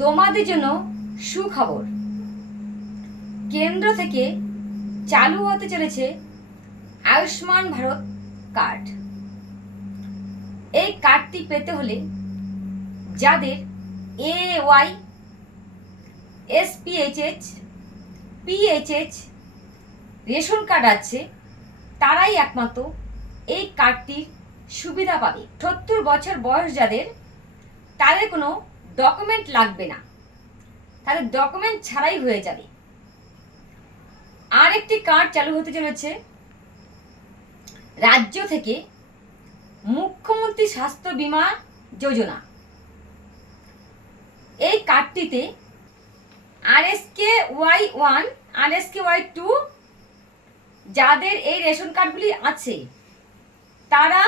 তোমাদের জন্য সুখবর। কেন্দ্র থেকে চালু হতে চলেছে আয়ুষ্মান ভারত কার্ড। এই কার্ডটি পেতে হলে যাদের AY, SPHH, PHH ration card আছে তারাই একমাত্র এই কার্ডটির সুবিধা পাবে। 70 বছর বয়স যাদের, তাদের কোনো ডকুমেন্ট লাগবে না, তাদের ডকুমেন্ট ছাড়াই হয়ে যাবে। আর একটি কার্ড চালু হতে চলেছে রাজ্য থেকে, মুখ্যমন্ত্রী স্বাস্থ্য বীমা যোজনা। এই কার্ডটিতে RSKY1, RSKY2 যাদের এই রেশন কার্ডগুলি আছে তারা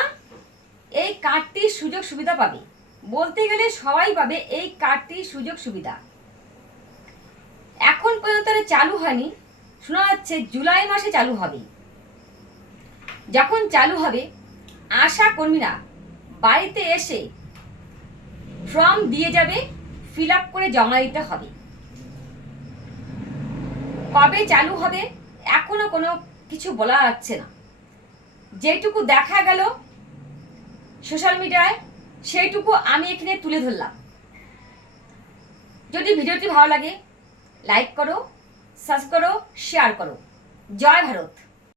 এই কার্ডটির সুযোগ সুবিধা পাবে। বলতে গেলে সবাই পাবে এই কার্ডটির সুযোগ সুবিধা। এখন পর্যন্ত চালু হয়নি, শোনা যাচ্ছে জুলাই মাসে চালু হবে। যখন চালু হবে আশা কর্মীরা বাড়িতে এসে ফর্ম দিয়ে যাবে, ফিল আপ করে জমা দিতে হবে। কবে চালু হবে এখনো কোনো কিছু বলা যাচ্ছে না। যেটুকু দেখা গেল সোশ্যাল মিডিয়ায় সেইটুকু আমি এখানে তুলে ধরলাম। যদি ভিডিওটি ভালো লাগে লাইক করো, সাবস্ক্রাইব করো, শেয়ার করো। জয় ভারত।